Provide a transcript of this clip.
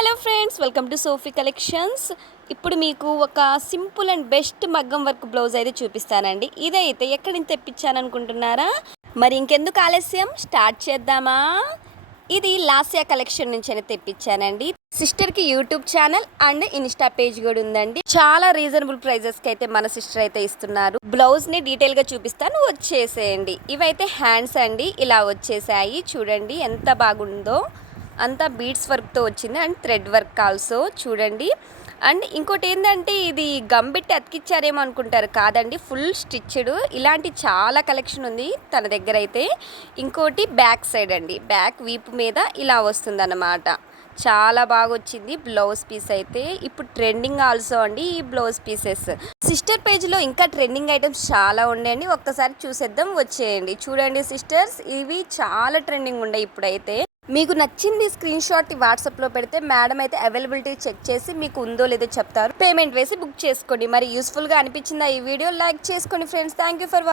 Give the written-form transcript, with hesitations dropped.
Hello friends, welcome to Sophie collections. ఇప్పుడు మీకు ఒక సింపుల్ అండ్ బెస్ట్ మగ్గం వర్క్ బ్లౌజ్ అయితే చూపిస్తానండి. ఇదైతే ఎక్కడి నుంచి తెప్పించాననుకుంటున్నారా? మరి ఇంకెందుకు ఆలస్యం, స్టార్ట్ చేద్దామా? ఇది లాస్యా కలెక్షన్ నుంచి అయితే తెప్పించానండి. సిస్టర్కి YouTube channel and Insta page కూడా ఉందండి. చాలా రీజనబుల్ ప్రైజెస్కి అయితే మన సిస్టర్ అయితే ఇస్తున్నారు. బ్లౌజ్ని డీటెయిల్గా చూపిస్తాను, వచ్చేసేయండి. ఇవైతే హ్యాండ్స్ అండి, ఇలా వచ్చేసాయి. చూడండి ఎంత బాగుందో. అంతా బీడ్స్ వర్క్తో వచ్చింది అండ్ థ్రెడ్ వర్క్ ఆల్సో చూడండి. అండ్ ఇంకోటి ఏంటంటే ఇది గంబెట్టి అతికిచ్చారేమో అనుకుంటారు, కాదండి, ఫుల్ స్టిచ్డ్. ఇలాంటి చాలా కలెక్షన్ ఉంది తన దగ్గర అయితే. ఇంకోటి బ్యాక్ సైడ్ అండి, బ్యాక్ వీపు మీద ఇలా వస్తుంది అన్నమాట. చాలా బాగా వచ్చింది బ్లౌజ్ పీస్ అయితే. ఇప్పుడు ట్రెండింగ్ ఆల్సో అండి ఈ బ్లౌజ్ పీసెస్. సిస్టర్ పేజ్లో ఇంకా ట్రెండింగ్ ఐటమ్స్ చాలా ఉన్నాయండి, ఒక్కసారి చూసేద్దాం, వచ్చేయండి. చూడండి సిస్టర్స్, ఇవి చాలా ట్రెండింగ్ ఉన్నాయి ఇప్పుడైతే. మీకు నచ్చింది స్క్రీన్ షాట్ వాట్సాప్లో పెడితే మేడం అయితే అవైలబిలిటీ చెక్ చేసి మీకు ఉందో లేదో చెప్తారు. పేమెంట్ వేసి బుక్ చేసుకోండి. మరి యూస్ఫుల్గా అనిపించిందా ఈ వీడియో? లైక్ చేసుకోండి ఫ్రెండ్స్. Thank you for